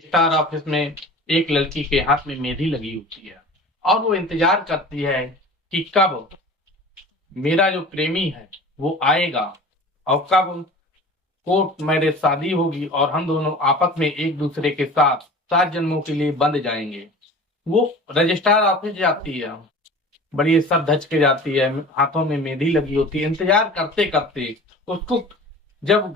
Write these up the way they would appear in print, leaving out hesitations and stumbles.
Registrar office में एक लड़की के हाथ में मेहंदी लगी होती है और वो इंतजार करती है कि कब मेरा जो प्रेमी है वो आएगा और कब कोर्ट मैरिज शादी होगी और हम दोनों आपस में एक दूसरे के साथ 7 जन्मों के लिए बंध जाएंगे। वो रजिस्ट्रार ऑफिस जाती है, बड़ी सर धज के जाती है, हाथों में मेहंदी लगी होती है। इंतजार करते करते उसको जब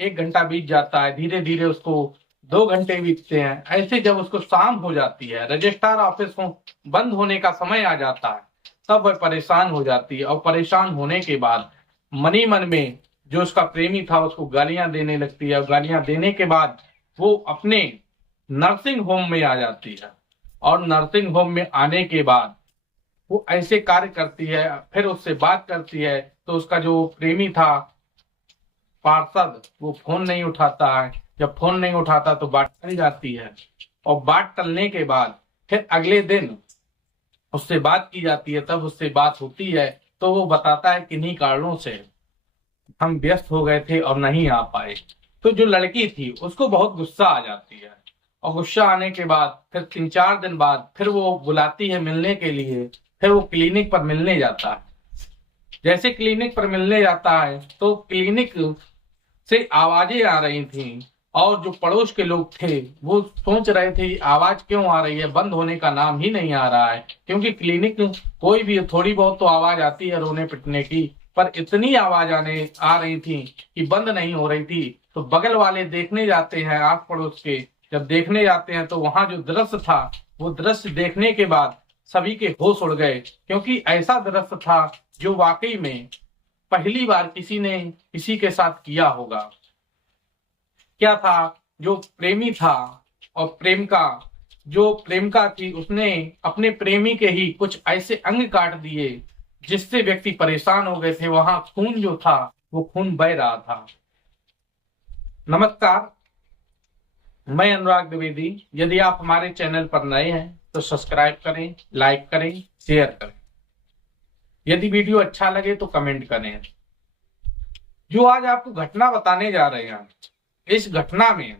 1 घंटा बीत जाता है, धीरे धीरे उसको 2 घंटे बीतते हैं। ऐसे जब उसको शाम हो जाती है, रजिस्ट्रार ऑफिस को बंद होने का समय आ जाता है, तब वह परेशान हो जाती है और परेशान होने के बाद मन ही मन में जो उसका प्रेमी था उसको गालियां देने लगती है और गालियां देने के बाद वो अपने नर्सिंग होम में आ जाती है। और नर्सिंग होम में आने के बाद वो ऐसे कार्य करती है, फिर उससे बात करती है तो उसका जो प्रेमी था पार्षद वो फोन नहीं उठाता है। जब फोन नहीं उठाता तो बात टल जाती है और बात टलने के बाद फिर अगले दिन उससे बात की जाती है। तब उससे बात होती है तो वो बताता है किन्हीं कारणों से हम व्यस्त हो गए थे और नहीं आ पाए। तो जो लड़की थी उसको बहुत गुस्सा आ जाती है और गुस्सा आने के बाद फिर 3-4 दिन बाद फिर वो बुलाती है मिलने के लिए। फिर वो क्लिनिक पर मिलने जाता है। जैसे क्लिनिक पर मिलने जाता है तो क्लिनिक से आवाजें आ रही थी और जो पड़ोस के लोग थे वो सोच रहे थे आवाज क्यों आ रही है, बंद होने का नाम ही नहीं आ रहा है। क्योंकि क्लिनिक कोई भी थोड़ी बहुत तो आवाज आती है रोने पिटने की, पर इतनी आवाज आ रही थी कि बंद नहीं हो रही थी। तो बगल वाले देखने जाते हैं, आस पड़ोस के जब देखने जाते हैं तो वहां जो दृश्य था वो दृश्य देखने के बाद सभी के होश उड़ गए। क्योंकि ऐसा दृश्य था जो वाकई में पहली बार किसी ने किसी के साथ किया होगा। क्या था, जो प्रेमी था और प्रेमिका थी उसने अपने प्रेमी के ही कुछ ऐसे अंग काट दिए जिससे व्यक्ति परेशान हो गए थे। वहां खून जो था वो खून बह रहा था। नमस्कार, मैं अनुराग द्विवेदी। यदि आप हमारे चैनल पर नए हैं तो सब्सक्राइब करें, लाइक करें, शेयर करें। यदि वीडियो अच्छा लगे तो कमेंट करें। जो आज आपको घटना बताने जा रहे हैं, इस घटना में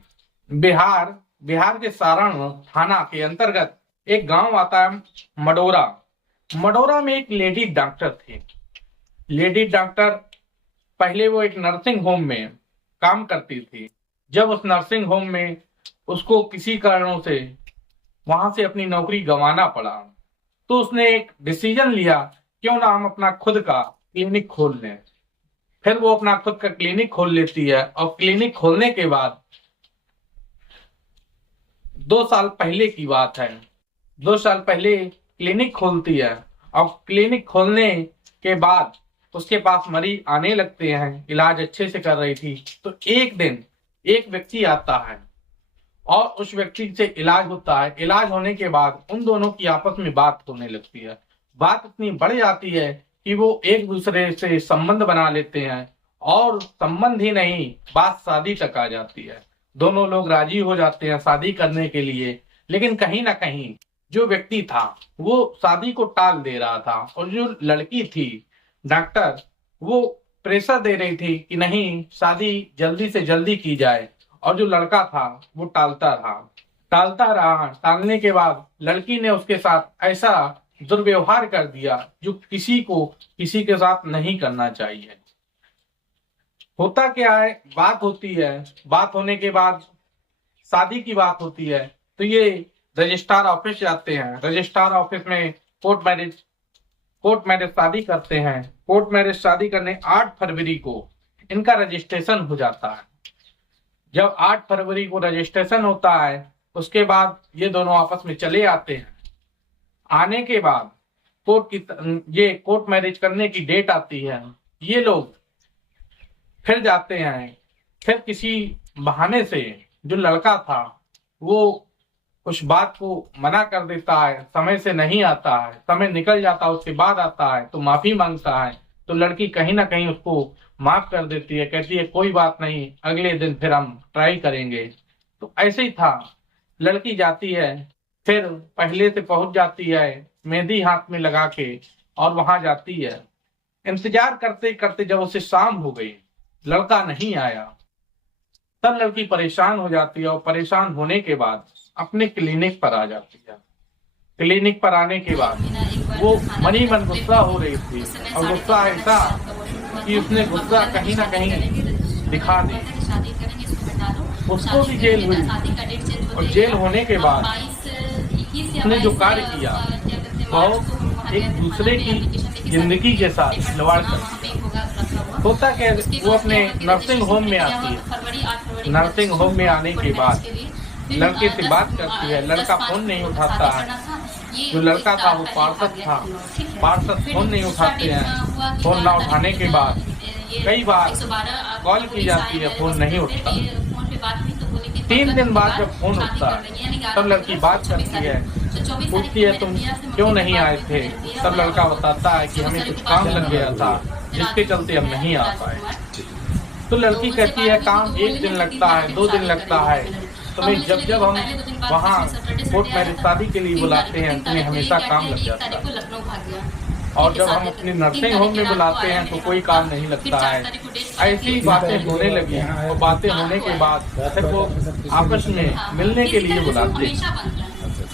बिहार के सारण थाना के अंतर्गत एक गांव आता है मडोरा। मडोरा में एक लेडी डॉक्टर थी। लेडी डॉक्टर पहले वो एक नर्सिंग होम में काम करती थी। जब उस नर्सिंग होम में उसको किसी कारणों से वहां से अपनी नौकरी गंवाना पड़ा तो उसने एक डिसीजन लिया, क्यों ना हम अपना खुद का क्लिनिक खोल लें। फिर वो अपना खुद का क्लिनिक खोल लेती है और क्लिनिक खोलने के बाद 2 साल पहले की बात है, 2 साल पहले क्लिनिक खोलती है और क्लिनिक खोलने के बाद उसके पास मरीज आने लगते हैं। इलाज अच्छे से कर रही थी तो एक दिन एक व्यक्ति आता है और उस व्यक्ति से इलाज होता है। इलाज होने के बाद उन दोनों की आपस में बात होने लगती है। बात इतनी बढ़ जाती है कि वो एक दूसरे से संबंध बना लेते हैं और संबंध ही नहीं, बात शादी तक आ जाती है। दोनों लोग राजी हो जाते हैं शादी करने के लिए। लेकिन कहीं ना कहीं जो व्यक्ति था वो शादी को टाल दे रहा था और जो लड़की थी डॉक्टर वो प्रेशर दे रही थी कि नहीं, शादी जल्दी से जल्दी की जाए। और जो लड़का था वो टालता रहा। टालने के बाद लड़की ने उसके साथ ऐसा दुर्व्यवहार कर दिया जो किसी को किसी के साथ नहीं करना चाहिए। होता क्या है, बात होती है, बात होने के बाद शादी की बात होती है तो ये रजिस्ट्रार ऑफिस जाते हैं। रजिस्ट्रार ऑफिस में कोर्ट मैरिज शादी करते हैं। कोर्ट मैरिज शादी करने 8 फरवरी को इनका रजिस्ट्रेशन हो जाता है। जब 8 फरवरी को रजिस्ट्रेशन होता है उसके बाद ये दोनों आपस में चले आते हैं। आने के बाद कोर्ट मैरिज करने की डेट आती है। ये लोग फिर जाते हैं। फिर किसी बहाने से जो लड़का था वो उस बात को मना कर देता है, समय से नहीं आता है, समय निकल जाता है, उसके बाद आता है तो माफी मांगता है। तो लड़की कहीं ना कहीं उसको माफ कर देती है, कहती है कोई बात नहीं, अगले दिन फिर हम ट्राई करेंगे। तो ऐसे ही था। लड़की जाती है, फिर पहले से पहुंच जाती है मेहंदी हाथ में लगा के और वहां जाती है। इंतजार करते करते जब उसे शाम हो गई, लड़का नहीं आया तब लड़की परेशान हो जाती है और परेशान होने के बाद अपने क्लिनिक पर आ जाती है। क्लिनिक पर आने के बाद वो मनी मन गुस्सा हो रही थी और गुस्सा ऐसा कि उसने गुस्सा कहीं ना कहीं दिखा दी। उसको भी जेल हुई और जेल होने के बाद उसने जो कार्य किया वो एक दूसरे की जिंदगी के साथ खिलवाड़ कर होता क्या, वो अपने नर्सिंग होम में आती है। नर्सिंग होम में आने के बाद लड़के से बात करती है, लड़का फोन नहीं उठाता है। जो लड़का था वो पार्षद था, पार्षद फोन नहीं उठाते हैं। फोन ना उठाने के बाद कई बार कॉल की जाती है, फोन नहीं उठता। 3 दिन बाद जब फोन उठता है तब लड़की बात करती है, पूछती है तुम क्यों नहीं आए थे। तब लड़का बताता है कि हमें कुछ काम लग गया था जिसके चलते हम नहीं आ पाए। तो लड़की कहती है काम 1 दिन लगता है, 2 दिन लगता है, तुम्हें जब हम वहाँ कोर्ट मैरिज शादी के लिए बुलाते हैं तुम्हें हमेशा काम लग जाता है, और जब हम अपनी नर्सिंग होम में बुलाते हैं तो कोई काम नहीं लगता है। ऐसी बातें होने लगी और बातें होने के बाद फिर वो आपस में मिलने के लिए बुलाते हैं।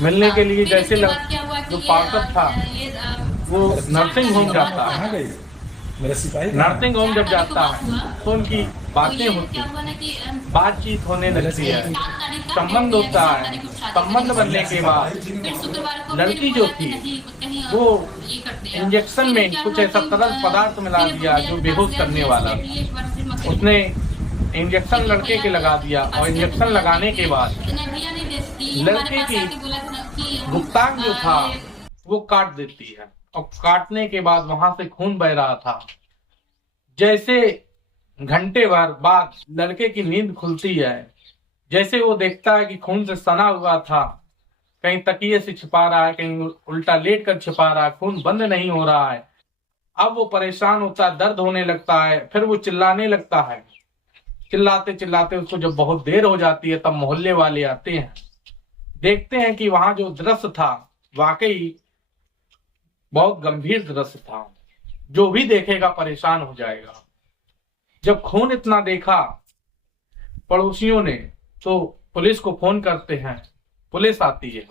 मिलने के लिए जैसे जो पार्षद था वो नर्सिंग होम जाता है, नर्सिंग होम जब जाता है तो उनकी बातें होती हैं, बातचीत होने लगती है, संबंध होता है। संबंध बनने के बाद लड़की जो थी वो इंजेक्शन में कुछ ऐसा तरल पदार्थ मिला दिया जो बेहोश करने वाला। उसने इंजेक्शन लड़के के लगा दिया और इंजेक्शन लगाने के बाद लड़के की गुप्तांग जो था वो काट देती है और काटने के बाद वहां से खून बह रहा था। जैसे घंटे भर बाद लड़के की नींद खुलती है, जैसे वो देखता है कि खून से सना हुआ था, कहीं तकिए से छिपा रहा है, कहीं उल्टा लेट कर छिपा रहा है, खून बंद नहीं हो रहा है। अब वो परेशान होता है, दर्द होने लगता है, फिर वो चिल्लाने लगता है। चिल्लाते चिल्लाते उसको जब बहुत देर हो जाती है तब मोहल्ले वाले आते हैं, देखते हैं कि वहां जो दृश्य था वाकई बहुत गंभीर दृश्य था, जो भी देखेगा परेशान हो जाएगा। जब खून इतना देखा पड़ोसियों ने तो पुलिस को फोन करते हैं, पुलिस आती है।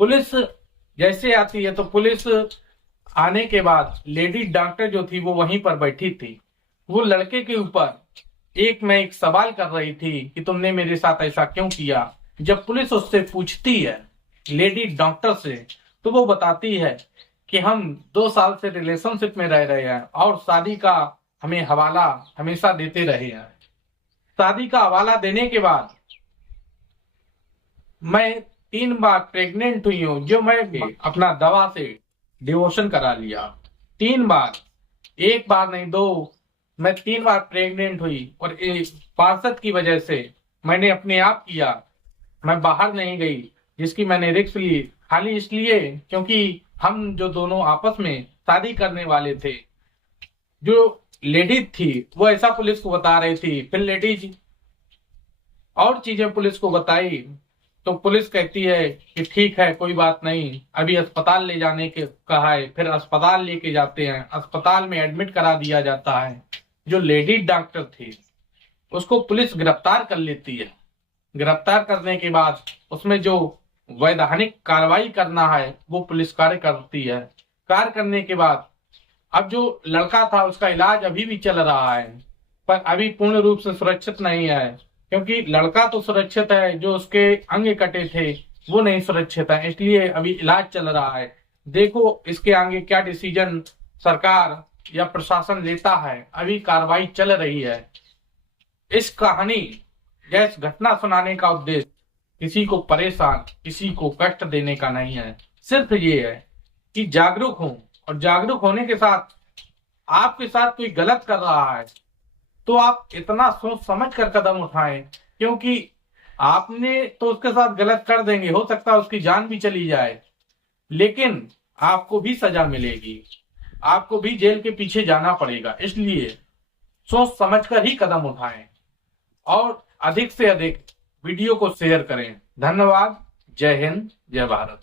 पुलिस जैसे आती है तो पुलिस आने के बाद लेडी डॉक्टर जो थी वो वहीं पर बैठी थी। वो लड़के के ऊपर एक सवाल कर रही थी कि तुमने मेरे साथ ऐसा क्यों किया। जब पुलिस उससे पूछती है लेडी डॉक्टर से तो वो बताती है कि हम 2 साल से रिलेशनशिप में रह रहे हैं और शादी का हमें हवाला हमेशा देते रहे हैं। शादी का हवाला देने के बाद मैं 3 बार प्रेग्नेंट हुई हूँ, जो मैं अपना दवा से डिवोर्सन करा लिया। 3 बार, 1 बार नहीं 2, मैं 3 बार प्रेग्नेंट हुई और पार्षद की वजह से मैंने अपने आप किया। मैं बाहर नहीं गई, जिसकी मैंने रिस्क ली खाली इसलिए क्योंकि हम जो दोनों आपस में शादी करने वाले थे। जो लेडीज थी वो ऐसा पुलिस को बता रही थी, फिर लेडीज और चीजें पुलिस को बताई तो पुलिस कहती है कि ठीक है कोई बात नहीं, अभी अस्पताल ले जाने के कहा है। फिर अस्पताल लेके जाते हैं, अस्पताल में एडमिट करा दिया जाता है। जो लेडी डॉक्टर थी उसको पुलिस गिरफ्तार कर लेती है। गिरफ्तार करने के बाद उसमें जो वैधानिक कार्रवाई करना है वो पुलिस कार्य करती है। कार्य करने के बाद अब जो लड़का था उसका इलाज अभी भी चल रहा है, पर अभी पूर्ण रूप से सुरक्षित नहीं है, क्योंकि लड़का तो सुरक्षित है, जो उसके अंग कटे थे वो नहीं सुरक्षित है, इसलिए अभी इलाज चल रहा है। देखो इसके आगे क्या डिसीजन सरकार या प्रशासन लेता है, अभी कार्रवाई चल रही है। इस कहानी या इस घटना सुनाने का उद्देश्य किसी को परेशान, किसी को कष्ट देने का नहीं है। सिर्फ ये है कि जागरूक हो, और जागरूक होने के साथ आपके साथ कोई गलत कर रहा है तो आप इतना सोच समझ कर कदम उठाएं, क्योंकि आपने तो उसके साथ गलत कर देंगे, हो सकता है उसकी जान भी चली जाए, लेकिन आपको भी सजा मिलेगी, आपको भी जेल के पीछे जाना पड़ेगा। इसलिए सोच समझकर ही कदम उठाएं और अधिक से अधिक वीडियो को शेयर करें। धन्यवाद। जय हिंद, जय भारत।